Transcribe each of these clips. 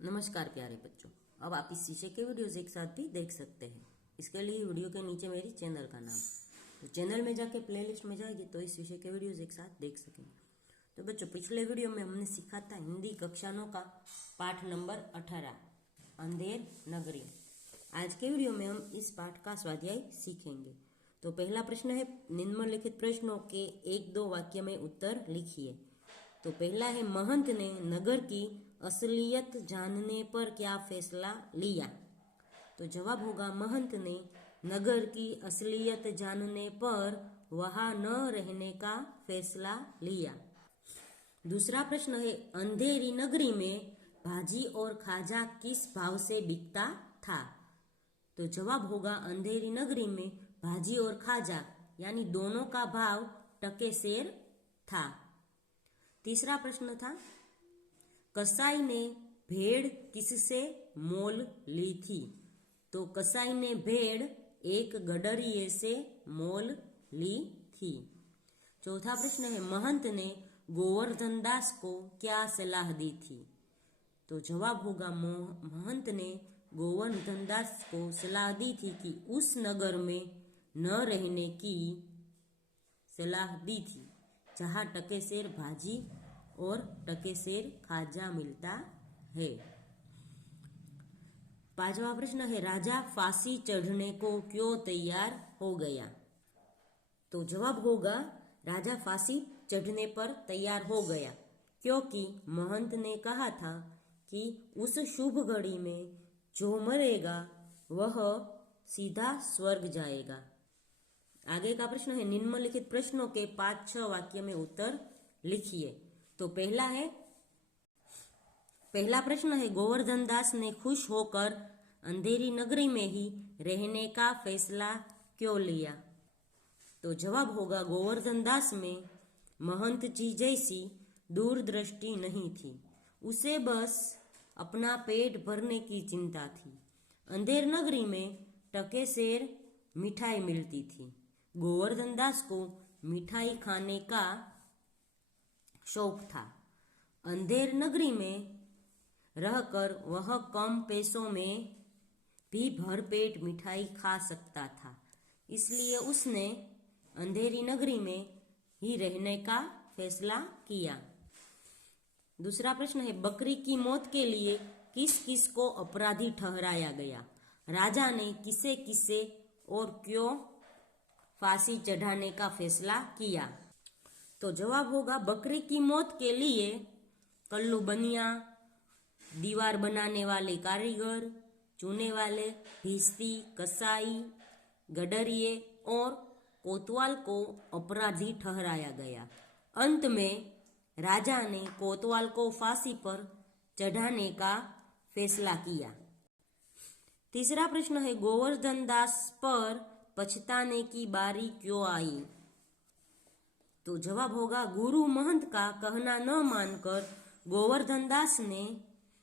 नमस्कार प्यारे बच्चों। अब आप इस विषय के वीडियोस एक साथ भी देख सकते हैं। इसके लिए वीडियो के नीचे मेरी चैनल का नाम, तो चैनल में जाके प्लेलिस्ट में जाएगी तो इस विषय के वीडियोस एक साथ देख सकेंगे। तो बच्चों, पिछले वीडियो में हमने सीखा था हिंदी कक्षानों का पाठ नंबर 18 अंधेर नगरी। आज के वीडियो में हम इस पाठ का स्वाध्याय सीखेंगे। तो पहला प्रश्न है, निम्नलिखित प्रश्नों के 1-2 वाक्य में उत्तर लिखिए। तो पहला है, महंत ने नगर की असलियत जानने पर क्या फैसला लिया। तो जवाब होगा, महंत ने नगर की असलियत जानने पर वहां न रहने का फैसला लिया। दूसरा प्रश्न है, अंधेरी नगरी में भाजी और खाजा किस भाव से बिकता था। तो जवाब होगा, अंधेरी नगरी में भाजी और खाजा यानी दोनों का भाव टके सेर था। तीसरा प्रश्न था, कसाई ने भेड़ किससे मोल ली थी। तो कसाई ने भेड़ एक गडरिये से मोल ली थी। चौथा प्रश्न है, महंत ने गोवर्धन दास को क्या सलाह दी थी। तो जवाब होगा, महंत ने गोवर्धन दास को सलाह दी थी कि उस नगर में न रहने की सलाह दी थी जहाँ टके सेर भाजी और टके सेर खाजा मिलता है। पांचवा प्रश्न है, राजा फांसी चढ़ने को क्यों तैयार हो गया। तो जवाब होगा, राजा फांसी चढ़ने पर तैयार हो गया क्योंकि महंत ने कहा था कि उस शुभ घड़ी में जो मरेगा वह सीधा स्वर्ग जाएगा। आगे का प्रश्न है, निम्नलिखित प्रश्नों के 5-6 वाक्य में उत्तर लिखिए। तो पहला प्रश्न है, गोवर्धन दास ने खुश होकर अंधेरी नगरी में ही रहने का फैसला क्यों लिया। तो जवाब होगा, गोवर्धन दास में महंत जी जैसी दूरदृष्टि नहीं थी। उसे बस अपना पेट भरने की चिंता थी। अंधेर नगरी में टके सेर मिठाई मिलती थी। गोवर्धन दास को मिठाई खाने का शौक था। अंधेर नगरी में रहकर वह कम पैसों में भी भरपेट मिठाई खा सकता था, इसलिए उसने अंधेरी नगरी में ही रहने का फैसला किया। दूसरा प्रश्न है, बकरी की मौत के लिए किस किस को अपराधी ठहराया गया। राजा ने किसे किसे और क्यों फांसी चढ़ाने का फैसला किया। तो जवाब होगा, बकरी की मौत के लिए कल्लू बनिया, दीवार बनाने वाले कारीगर, चूने वाले, भिस्ती, कसाई, गडरिये और कोतवाल को अपराधी ठहराया गया। अंत में राजा ने कोतवाल को फांसी पर चढ़ाने का फैसला किया। तीसरा प्रश्न है, गोवर्धन दास पर पछताने की बारी क्यों आई। तो जवाब होगा, गुरु महंत का कहना न मानकर गोवर्धन दास ने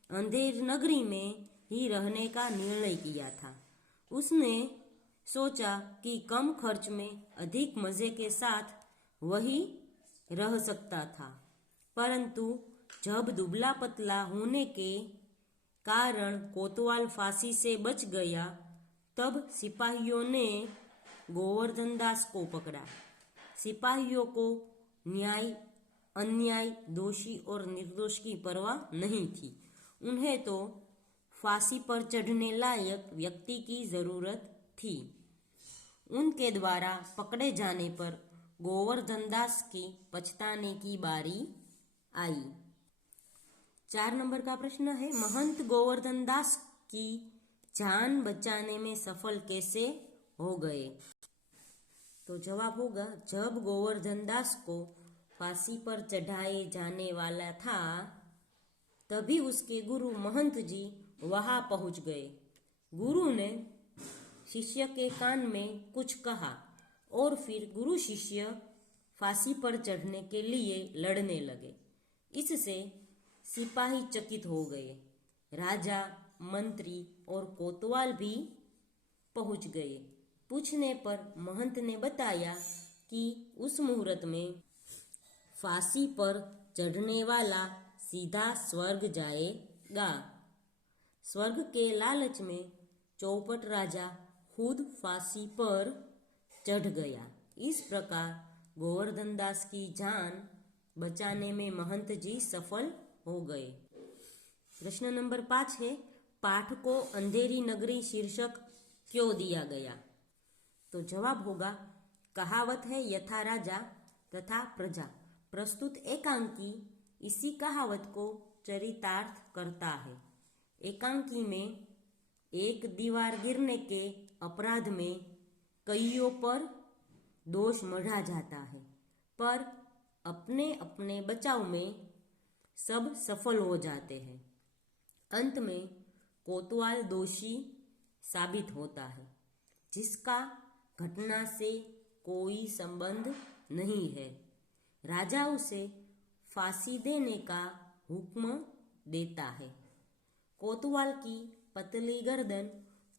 अंधेर नगरी में ही रहने का निर्णय किया था। उसने सोचा कि कम खर्च में अधिक मजे के साथ वही रह सकता था, परंतु जब दुबला पतला होने के कारण कोतवाल फांसी से बच गया, तब सिपाहियों ने गोवर्धन दास को पकड़ा। सिपाहियों को न्याय, अन्याय, दोषी और निर्दोष की परवाह नहीं थी। उन्हें तो फांसी पर चढ़ने लायक व्यक्ति की जरूरत थी। उनके द्वारा पकड़े जाने पर गोवर्धन दास की पछताने की बारी आई। 4 नंबर का प्रश्न है, महंत गोवर्धन दास की जान बचाने में सफल कैसे हो गए। तो जवाब होगा, जब गोवर्धन दास को फांसी पर चढ़ाए जाने वाला था तभी उसके गुरु महंत जी वहां पहुंच गए। गुरु ने शिष्य के कान में कुछ कहा और फिर गुरु शिष्य फांसी पर चढ़ने के लिए लड़ने लगे। इससे सिपाही चकित हो गए। राजा, मंत्री और कोतवाल भी पहुंच गए। पूछने पर महंत ने बताया कि उस मुहूर्त में फांसी पर चढ़ने वाला सीधा स्वर्ग जाएगा। स्वर्ग के लालच में चौपट राजा खुद फांसी पर चढ़ गया। इस प्रकार गोवर्धन दास की जान बचाने में महंत जी सफल हो गए। प्रश्न नंबर 5 है, पाठ को अंधेरी नगरी शीर्षक क्यों दिया गया? तो जवाब होगा, कहावत है यथा राजा तथा प्रजा। प्रस्तुत एकांकी इसी कहावत को चरितार्थ करता है। एकांकी में एक दीवार गिरने के अपराध में कईयों पर दोष मढ़ा जाता है, पर अपने अपने बचाव में सब सफल हो जाते हैं। अंत में कोतवाल दोषी साबित होता है, जिसका घटना से कोई संबंध नहीं है। राजा उसे फांसी देने का हुक्म देता है। कोतवाल की पतली गर्दन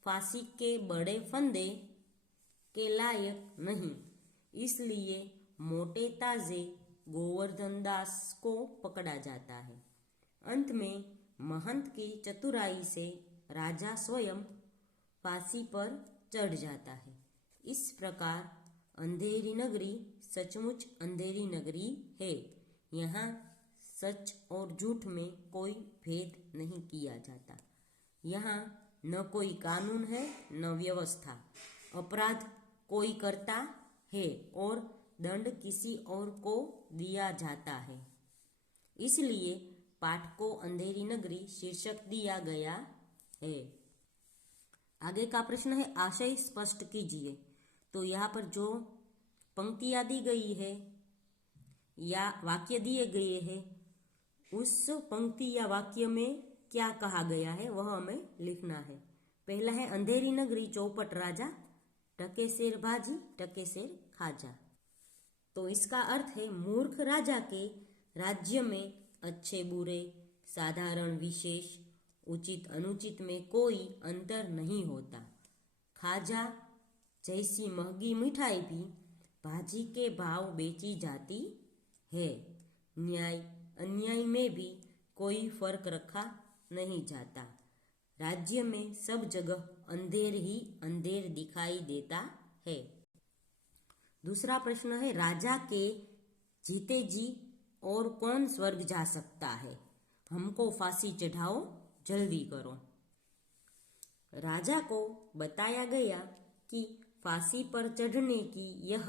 फांसी के बड़े फंदे के लायक नहीं, इसलिए मोटे ताजे गोवर्धन दास को पकड़ा जाता है। अंत में महंत की चतुराई से राजा स्वयं फांसी पर चढ़ जाता है। इस प्रकार अंधेरी नगरी सचमुच अंधेरी नगरी है। यहाँ सच और झूठ में कोई भेद नहीं किया जाता। यहाँ न कोई कानून है न व्यवस्था। अपराध कोई करता है और दंड किसी और को दिया जाता है। इसलिए पाठ को अंधेरी नगरी शीर्षक दिया गया है। आगे का प्रश्न है, आशय स्पष्ट कीजिए। तो यहाँ पर जो पंक्तियाँ दी गई है या वाक्य दिए गए हैं, उस पंक्ति या वाक्य में क्या कहा गया है वह हमें लिखना है। पहला है, अंधेरी नगरी चौपट राजा, टके शेर भाजी टके शेर खाजा। तो इसका अर्थ है, मूर्ख राजा के राज्य में अच्छे बुरे, साधारण विशेष, उचित अनुचित में कोई अंतर नहीं होता। खाजा जैसी महंगी मिठाई भी भाजी के भाव बेची जाती है। न्याय अन्याय में भी कोई फर्क रखा नहीं जाता। राज्य में सब जगह अंधेर ही अंधेर दिखाई देता है। दूसरा प्रश्न है, राजा के जीते जी और कौन स्वर्ग जा सकता है? हमको फांसी चढ़ाओ, जल्दी करो। राजा को बताया गया कि फांसी पर चढ़ने की यह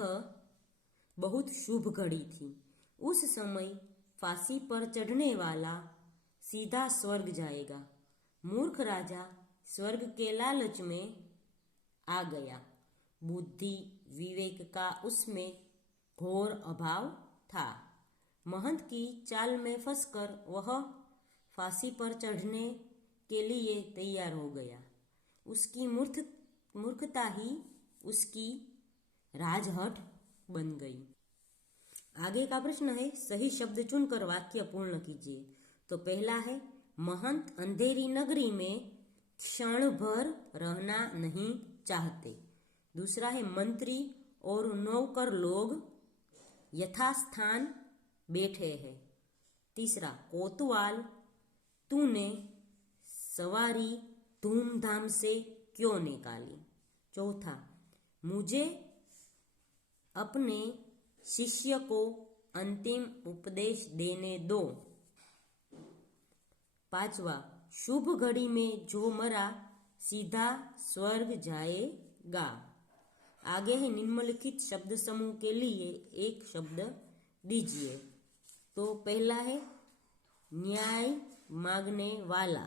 बहुत शुभ घड़ी थी। उस समय फांसी पर चढ़ने वाला सीधा स्वर्ग जाएगा। मूर्ख राजा स्वर्ग के लालच में आ गया। बुद्धि विवेक का उसमें घोर अभाव था। महंत की चाल में फंसकर वह फांसी पर चढ़ने के लिए तैयार हो गया। उसकी मूर्खता ही उसकी राजहट बन गई। आगे का प्रश्न है, सही शब्द चुनकर वाक्य पूर्ण कीजिए। तो पहला है, महंत अंधेरी नगरी में क्षण भर रहना नहीं चाहते। दूसरा है, मंत्री और नौकर लोग यथास्थान बैठे हैं। तीसरा, कोतवाल तूने सवारी धूमधाम से क्यों निकाली। चौथा, मुझे अपने शिष्य को अंतिम उपदेश देने दो। पांचवा, शुभ घड़ी में जो मरा सीधा स्वर्ग जाएगा। आगे है, निम्नलिखित शब्द समूह के लिए एक शब्द दीजिए। तो पहला है, न्याय मांगने वाला।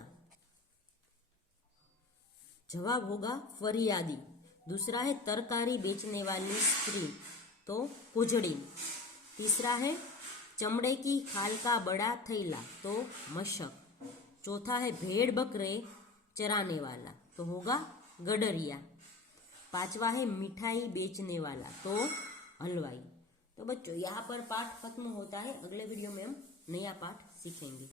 जवाब होगा फरियादी। दूसरा है, तरकारी बेचने वाली स्त्री, तो कुजड़ी। तीसरा है, चमड़े की खाल का बड़ा थैला, तो मशक। चौथा है, भेड़ बकरे चराने वाला, तो होगा गडरिया। पांचवा है, मिठाई बेचने वाला, तो हलवाई। तो बच्चों, यहाँ पर पाठ खत्म होता है। अगले वीडियो में हम नया पाठ सीखेंगे।